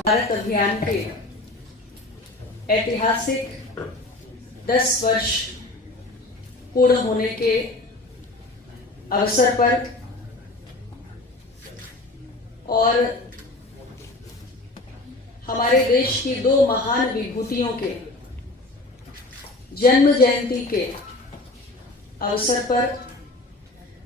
भारत अभियान के ऐतिहासिक 10 वर्ष पूर्ण होने के अवसर पर और हमारे देश की 2 महान विभूतियों के जन्म जयंती के अवसर पर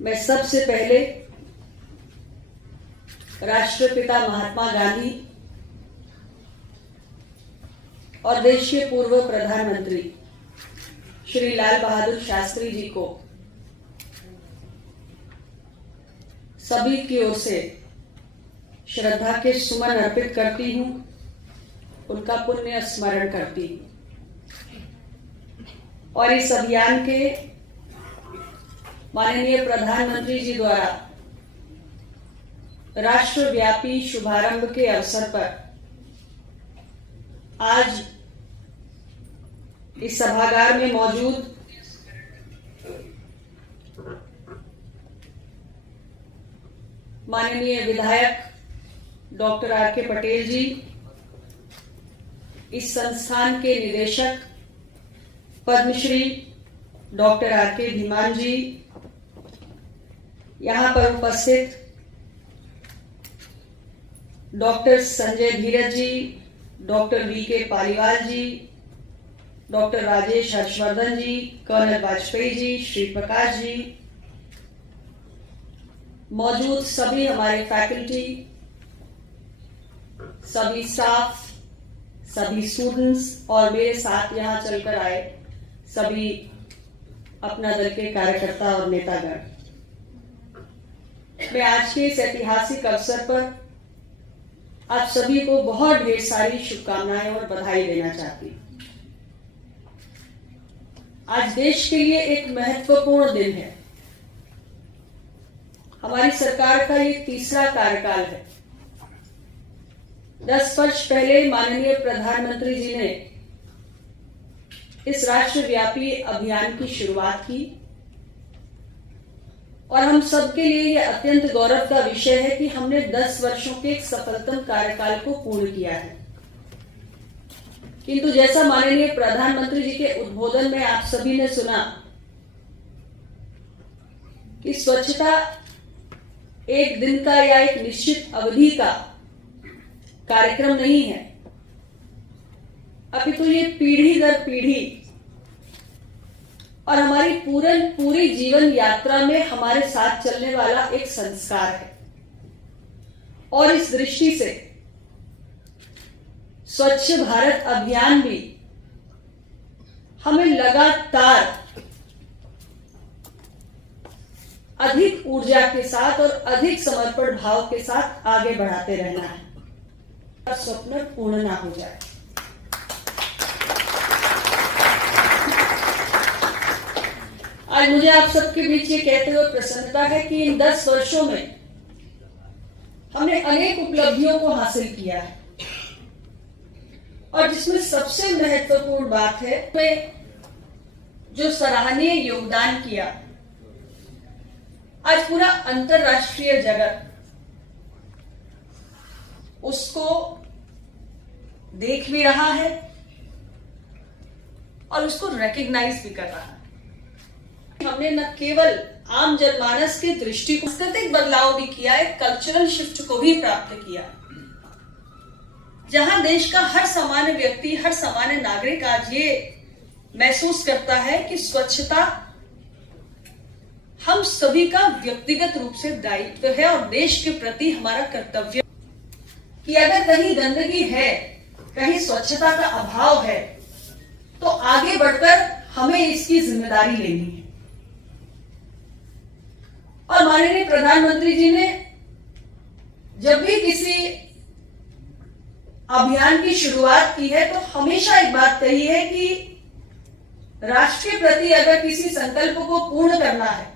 मैं सबसे पहले राष्ट्रपिता महात्मा गांधी और देश के पूर्व प्रधानमंत्री श्री लाल बहादुर शास्त्री जी को सभी की ओर से श्रद्धा के सुमन अर्पित करती हूं, उनका पुण्य स्मरण करती हूं और इस अभियान के माननीय प्रधानमंत्री जी द्वारा राष्ट्रव्यापी शुभारंभ के अवसर पर आज इस सभागार में मौजूद माननीय विधायक डॉक्टर आर.के. पटेल जी, इस संस्थान के निदेशक पद्मश्री डॉक्टर आर.के. धीमान जी, यहां पर उपस्थित डॉक्टर संजय धीरज जी, डॉक्टर वी.के. पालीवाल जी, डॉक्टर राजेश हर्षवर्धन जी, कर्नल वाजपेयी जी, श्री प्रकाश जी, मौजूद सभी हमारे फैकल्टी, सभी स्टाफ, सभी स्टूडेंट्स और मेरे साथ यहां चलकर आए सभी अपना दल के कार्यकर्ता और नेतागण, मैं आज के इस ऐतिहासिक अवसर पर आप सभी को बहुत ढेर सारी शुभकामनाएं और बधाई देना चाहती हूं। आज देश के लिए एक महत्वपूर्ण दिन है। हमारी सरकार का ये तीसरा कार्यकाल है। 10 वर्ष पहले माननीय प्रधानमंत्री जी ने इस राष्ट्रव्यापी अभियान की शुरुआत की और हम सबके लिए यह अत्यंत गौरव का विषय है कि हमने 10 वर्षों के एक सफलतम कार्यकाल को पूर्ण किया है। किंतु जैसा माननीय प्रधानमंत्री जी के उद्बोधन में आप सभी ने सुना कि स्वच्छता एक दिन का या एक निश्चित अवधि का कार्यक्रम नहीं है, अपितु ये पीढ़ी दर पीढ़ी और हमारी पूरी जीवन यात्रा में हमारे साथ चलने वाला एक संस्कार है। और इस दृष्टि से स्वच्छ भारत अभियान भी हमें लगातार अधिक ऊर्जा के साथ और अधिक समर्पण भाव के साथ आगे बढ़ाते रहना है और स्वप्न पूर्ण ना हो जाए। आज मुझे आप सबके बीच ये कहते हुए प्रसन्नता है कि इन 10 वर्षों में हमने अनेक उपलब्धियों को हासिल किया है और जिसमें सबसे महत्वपूर्ण बात है में जो सराहनीय योगदान किया, आज पूरा अंतरराष्ट्रीय जगत उसको देख भी रहा है और उसको रिकॉग्नाइज भी कर रहा है। हमने न केवल आम जनमानस के दृष्टिकोण सांस्कृतिक बदलाव भी किया है, कल्चरल शिफ्ट को भी प्राप्त किया, जहां देश का हर सामान्य व्यक्ति, हर सामान्य नागरिक आज ये महसूस करता है कि स्वच्छता हम सभी का व्यक्तिगत रूप से दायित्व है और देश के प्रति हमारा कर्तव्य कि अगर कहीं गंदगी है, कहीं स्वच्छता का अभाव है, तो आगे बढ़कर हमें इसकी जिम्मेदारी लेनी है। और माननीय प्रधानमंत्री जी ने जब भी किसी अभियान की शुरुआत की है तो हमेशा एक बात कही है कि राष्ट्र के प्रति अगर किसी संकल्प को पूर्ण करना है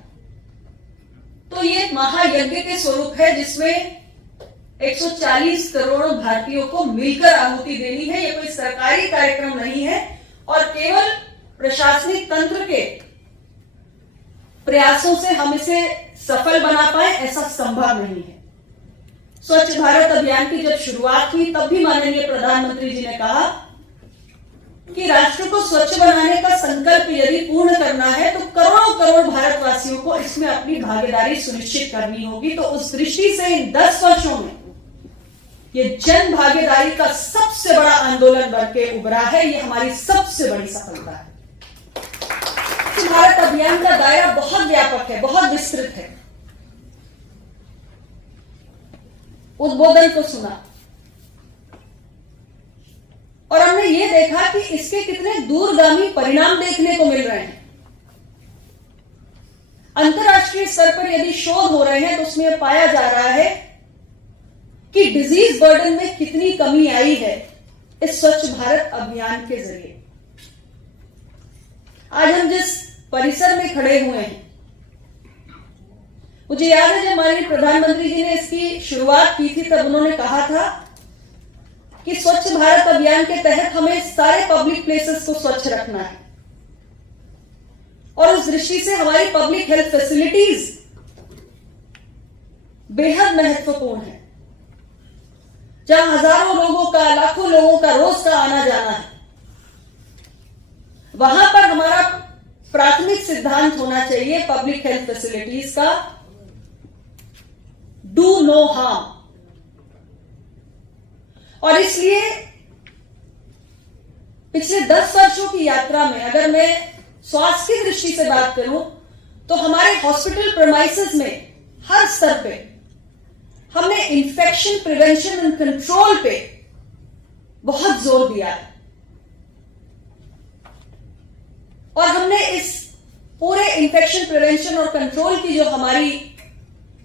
तो ये एक महायज्ञ के स्वरूप है जिसमें 140 करोड़ भारतीयों को मिलकर आहुति देनी है। ये कोई सरकारी कार्यक्रम नहीं है और केवल प्रशासनिक तंत्र के प्रयासों से हम इसे सफल बना पाए, ऐसा संभव नहीं है। स्वच्छ भारत अभियान की जब शुरुआत हुई तब भी माननीय प्रधानमंत्री जी ने कहा कि राष्ट्र को स्वच्छ बनाने का संकल्प यदि पूर्ण करना है तो करोड़ों करोड़ भारतवासियों को इसमें अपनी भागीदारी सुनिश्चित करनी होगी। तो उस दृष्टि से इन 10 वर्षों में ये जन भागीदारी का सबसे बड़ा आंदोलन बन के उभरा है। ये हमारी सबसे बड़ी सफलता है। भारत अभियान का दायरा बहुत व्यापक है, बहुत विस्तृत है। उद्बोधन को सुना और हमने ये देखा कि इसके कितने दूरगामी परिणाम देखने को मिल रहे हैं। अंतर्राष्ट्रीय स्तर पर यदि शोध हो रहे हैं तो उसमें पाया जा रहा है कि डिजीज बर्डन में कितनी कमी आई है इस स्वच्छ भारत अभियान के जरिए। आज हम जिस परिसर में खड़े हुए हैं, मुझे याद है जब माननीय प्रधानमंत्री जी ने इसकी शुरुआत की थी तब उन्होंने कहा था कि स्वच्छ भारत अभियान के तहत हमें सारे पब्लिक प्लेसेस को स्वच्छ रखना है और उस दृष्टि से हमारी पब्लिक हेल्थ फैसिलिटीज बेहद महत्वपूर्ण है, जहां हजारों लोगों का, लाखों लोगों का रोज का आना जाना है। वहां पर हमारा प्राथमिक सिद्धांत होना चाहिए पब्लिक हेल्थ फैसिलिटीज का डू नो हार्म। और इसलिए पिछले 10 वर्षों की यात्रा में अगर मैं स्वास्थ्य की दृष्टि से बात करूं तो हमारे हॉस्पिटल प्रेमाइसेस में हर स्तर पे हमने इन्फेक्शन प्रिवेंशन एंड कंट्रोल पे बहुत जोर दिया है और हमने इस पूरे इन्फेक्शन प्रिवेंशन और कंट्रोल की जो हमारी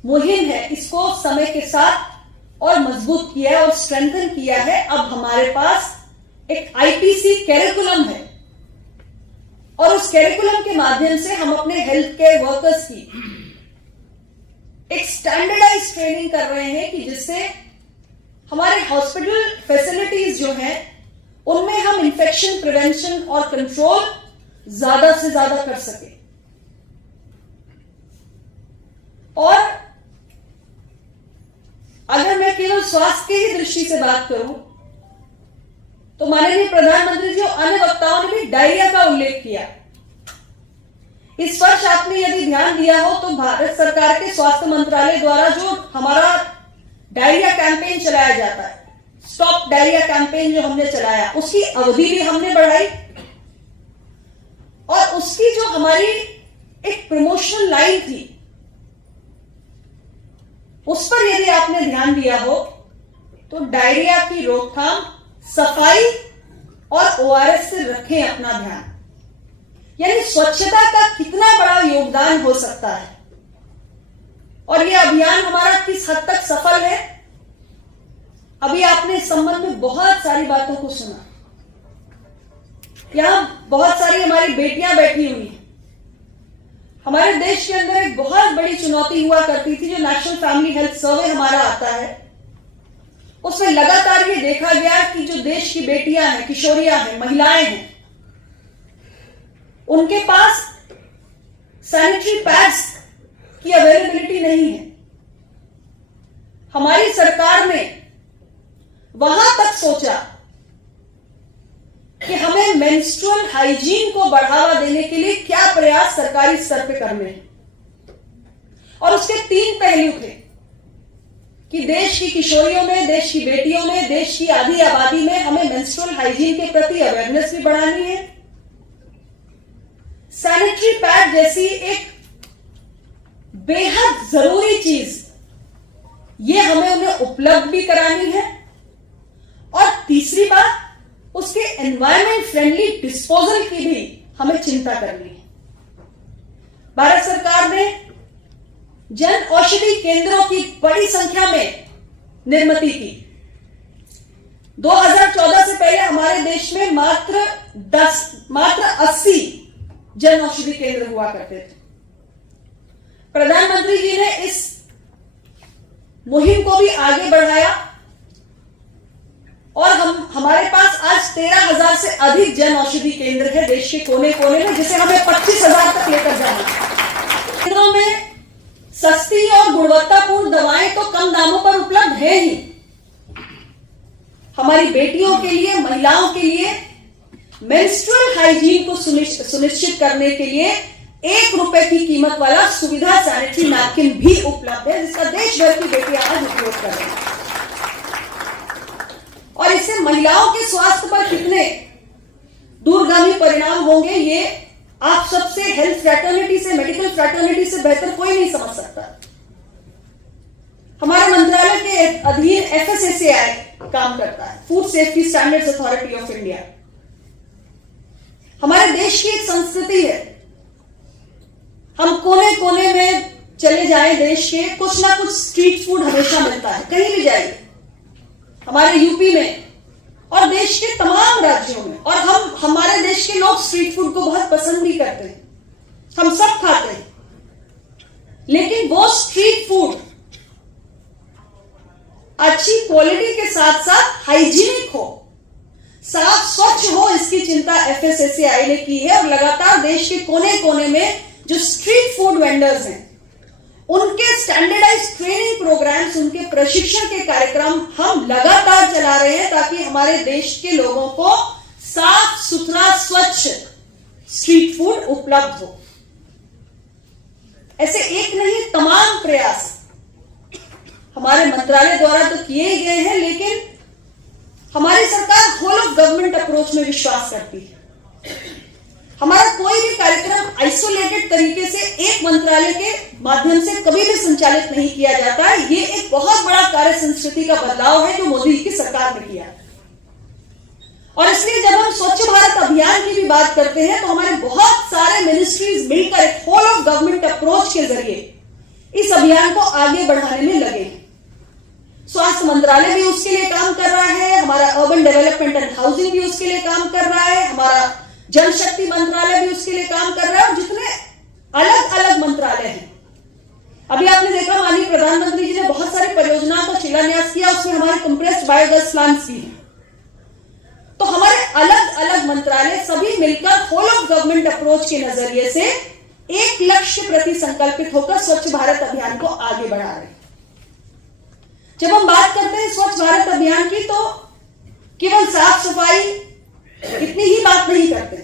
मुहिम है इसको समय के साथ और मजबूत किया है और स्ट्रेंथन किया है। अब हमारे पास एक आईपीसी कैरिकुलम है और उस कैरिकुलम के माध्यम से हम अपने हेल्थ केयर वर्कर्स की एक स्टैंडर्डाइज ट्रेनिंग कर रहे हैं कि जिससे हमारे हॉस्पिटल फैसिलिटीज जो हैं उनमें हम इन्फेक्शन प्रिवेंशन और कंट्रोल ज्यादा से ज्यादा कर सके। और अगर मैं केवल स्वास्थ्य की ही दृष्टि से बात करूं तो माननीय प्रधानमंत्री जी और अन्य वक्ताओं ने भी डायरिया का उल्लेख किया। इस वर्ष आपने यदि ध्यान दिया हो तो भारत सरकार के स्वास्थ्य मंत्रालय द्वारा जो हमारा डायरिया कैंपेन चलाया जाता है, स्टॉप डायरिया कैंपेन जो हमने चलाया, उसकी अवधि भी हमने बढ़ाई और उसकी जो हमारी एक प्रमोशनल लाइन थी उस पर यदि आपने ध्यान दिया हो तो डायरिया की रोकथाम, सफाई और ओआरएस से रखें अपना ध्यान, यानी स्वच्छता का कितना बड़ा योगदान हो सकता है और यह अभियान हमारा किस हद तक सफल है। अभी आपने इस संबंध में बहुत सारी बातों को सुना। यहां बहुत सारी हमारी बेटियां बैठी हुई हैं। हमारे देश के अंदर एक बहुत बड़ी चुनौती हुआ करती थी जो नेशनल फैमिली हेल्थ सर्वे हमारा आता है, उसमें लगातार ये देखा गया कि जो देश की बेटियां हैं, किशोरियां हैं, महिलाएं हैं, उनके पास सैनिटरी पैड्स की अवेलेबिलिटी नहीं है। हमारी सरकार ने वहां तक सोचा कि हमें मेंस्ट्रुअल हाइजीन को बढ़ावा देने के लिए क्या प्रयास सरकारी स्तर पे करने हैं और उसके 3 पहलू थे कि देश की किशोरियों में, देश की बेटियों में, देश की आधी आबादी में हमें मेंस्ट्रुअल हाइजीन के प्रति अवेयरनेस भी बढ़ानी है। सैनिटरी पैड जैसी एक बेहद जरूरी चीज ये हमें उन्हें उपलब्ध भी करानी है और तीसरी बात उसके एनवायरमेंट फ्रेंडली डिस्पोजल की भी हमें चिंता करनी है। भारत सरकार ने जन औषधि केंद्रों की बड़ी संख्या में निर्मित की। 2014 से पहले हमारे देश में मात्र 80 जन औषधि केंद्र हुआ करते थे। प्रधानमंत्री जी ने इस मुहिम को भी आगे बढ़ाया और हमारे पास आज 13,000 से अधिक जन औषधि केंद्र है देश के कोने कोने में, जिसे हमें 25,000 तक लेकर जाना है। केंद्रों में सस्ती और गुणवत्तापूर्ण दवाएं तो कम दामों पर उपलब्ध है ही। हमारी बेटियों के लिए, महिलाओं के लिए मेंस्ट्रुअल हाइजीन को सुनिश्चित करने के लिए 1 रुपए की कीमत वाला सुविधा सैनिटरी नैपकिन भी उपलब्ध है, जिसका देश भर की बेटियां आज उपयोग कर रही हैं। और इससे महिलाओं के स्वास्थ्य पर कितने दूरगामी परिणाम होंगे, ये आप सबसे, हेल्थ फ्रैटर्निटी से, मेडिकल फ्रैटर्निटी से बेहतर कोई नहीं समझ सकता। हमारे मंत्रालय के अधीन FSSAI काम करता है, food safety standards authority of India. हमारे देश की एक संस्कृति है, हम कोने कोने में चले जाएं देश के, कुछ ना कुछ स्ट्रीट फूड हमेशा मिलता है, कहीं भी जाइए, हमारे यूपी में और देश के तमाम राज्यों में। और हमारे देश के लोग स्ट्रीट फूड को बहुत पसंद भी करते हैं, हम सब खाते हैं। लेकिन वो स्ट्रीट फूड अच्छी क्वालिटी के साथ साथ हाइजीनिक हो, साफ स्वच्छ हो, इसकी चिंता FSSAI ने की है। और लगातार देश के कोने कोने में जो स्ट्रीट फूड वेंडर्स हैं, उनके स्टैंडर्डाइज ट्रेनिंग प्रोग्राम्स, उनके प्रशिक्षण के कार्यक्रम हम लगातार चला रहे हैं, ताकि हमारे देश के लोगों को साफ सुथरा स्वच्छ स्ट्रीट फूड उपलब्ध हो। ऐसे एक नहीं, तमाम प्रयास हमारे मंत्रालय द्वारा तो किए ही गए हैं, लेकिन हमारी सरकार होल ऑफ गवर्नमेंट अप्रोच में विश्वास करती है। हमारा कोई भी कार्यक्रम आइसोलेटेड तरीके से एक मंत्रालय के माध्यम से कभी भी संचालित नहीं किया जाता है। ये एक बहुत बड़ा कार्य संस्कृति का बदलाव है जो मोदी की सरकार ने किया। और इसलिए जब हम स्वच्छ भारत अभियान की भी बात करते हैं, तो हमारे बहुत सारे मिनिस्ट्रीज मिलकर एक होल ऑफ गवर्नमेंट अप्रोच के जरिए इस अभियान को आगे बढ़ाने में लगे हैं। स्वास्थ्य मंत्रालय भी उसके लिए काम कर रहा है, हमारा अर्बन डेवलपमेंट एंड हाउसिंग भी उसके लिए काम कर रहा है, हमारा जल शक्ति मंत्रालय भी उसके लिए काम कर रहा है, और जितने अलग अलग मंत्रालय हैं। अभी आपने देखा माननीय प्रधानमंत्री जी ने बहुत सारी परियोजनाओं का शिलान्यास किया, उसमें हमारे कंप्रेस्ड बायोगैस प्लांट्स भी हैं। तो हमारे अलग अलग मंत्रालय सभी मिलकर होल ऑफ गवर्नमेंट अप्रोच के नजरिए से एक लक्ष्य प्रति संकल्पित होकर स्वच्छ भारत अभियान को आगे बढ़ा रहे हैं। जब हम बात करते हैं स्वच्छ भारत अभियान की, तो केवल साफ सफाई इतनी ही बात नहीं करते।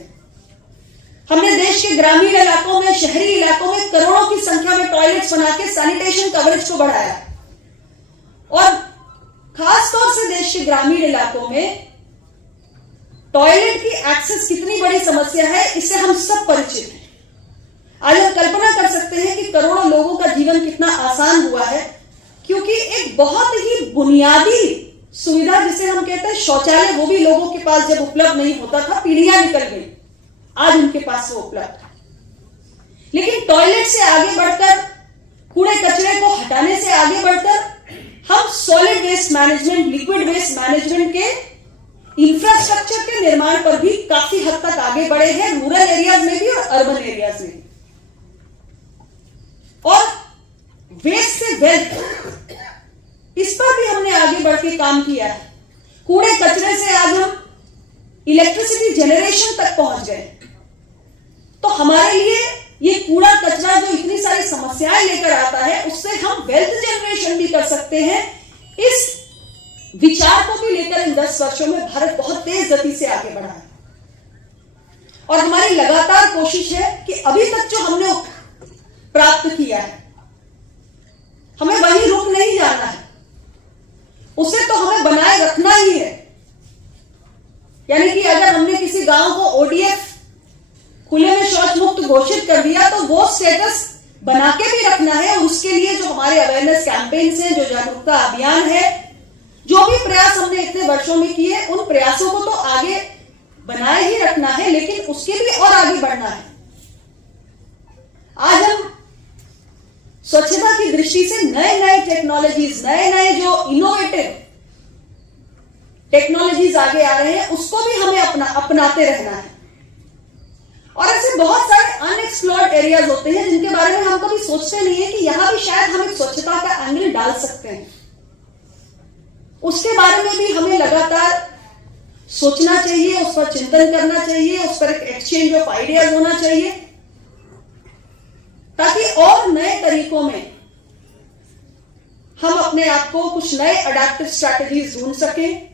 हमने देश के ग्रामीण इलाकों में, शहरी इलाकों में करोड़ों की संख्या में टॉयलेट्स बना के सैनिटेशन कवरेज को बढ़ाया। और खासतौर से देश के ग्रामीण इलाकों में टॉयलेट की एक्सेस कितनी बड़ी समस्या है, इससे हम सब परिचित हैं। आज हम कल्पना कर सकते हैं कि करोड़ों लोगों का जीवन कितना आसान हुआ है, क्योंकि एक बहुत ही बुनियादी सुविधा जिसे हम कहते हैं शौचालय, वो भी लोगों के पास जब उपलब्ध नहीं होता था, पीढ़ियां निकल गई, आज उनके पास वो उपलब्ध है। लेकिन टॉयलेट से आगे बढ़कर, कूड़े कचरे को हटाने से आगे बढ़कर हम solid waste management, liquid waste management के इंफ्रास्ट्रक्चर के निर्माण पर भी काफी हद तक आगे बढ़े हैं, रूरल एरियाज में भी और अर्बन एरियाज में भी। और वेस्ट से वेल्थ, इस पर भी हमने आगे बढ़ के काम किया है। कूड़े कचरे से आज हम इलेक्ट्रिसिटी जनरेशन तक पहुंच गए। तो हमारे लिए ये कूड़ा कचरा जो इतनी सारी समस्याएं लेकर आता है, उससे हम वेल्थ जनरेशन भी कर सकते हैं। इस विचार को भी लेकर इन 10 वर्षों में भारत बहुत तेज गति से आगे बढ़ा है। और हमारी लगातार कोशिश है कि अभी तक जो हमने प्राप्त किया है, हमें वहीं रुक नहीं जाना है, उसे तो हमें बनाए रखना ही है। यानी कि अगर हमने किसी गांव को ODF, खुले में शौच मुक्त घोषित कर दिया, तो वो स्टेटस बना के भी रखना है। उसके लिए जो हमारे अवेयरनेस कैंपेन्स हैं, जो जागरूकता अभियान है, जो भी प्रयास हमने इतने वर्षों में किए, उन प्रयासों को तो आगे बनाए ही रखना है, लेकिन उसके भी और आगे बढ़ना है। आज हम स्वच्छता की दृष्टि से नए नए टेक्नोलॉजीज, नए नए जो इनोवेटिव टेक्नोलॉजीज आगे आ रहे हैं, उसको भी हमें अपनाते रहना है। और ऐसे बहुत सारे अनएक्सप्लोर्ड एरियाज होते हैं जिनके बारे में हम कभी सोचते नहीं है कि यहां भी शायद हम एक स्वच्छता का एंगल डाल सकते हैं। उसके बारे में भी हमें लगातार सोचना चाहिए, उस पर चिंतन करना चाहिए, उस पर एक एक्सचेंज ऑफ आइडियाज होना चाहिए, ताकि और नए तरीकों में हम अपने आप को कुछ नए अडैप्टिव स्ट्रैटेजीज ढूंढ सकें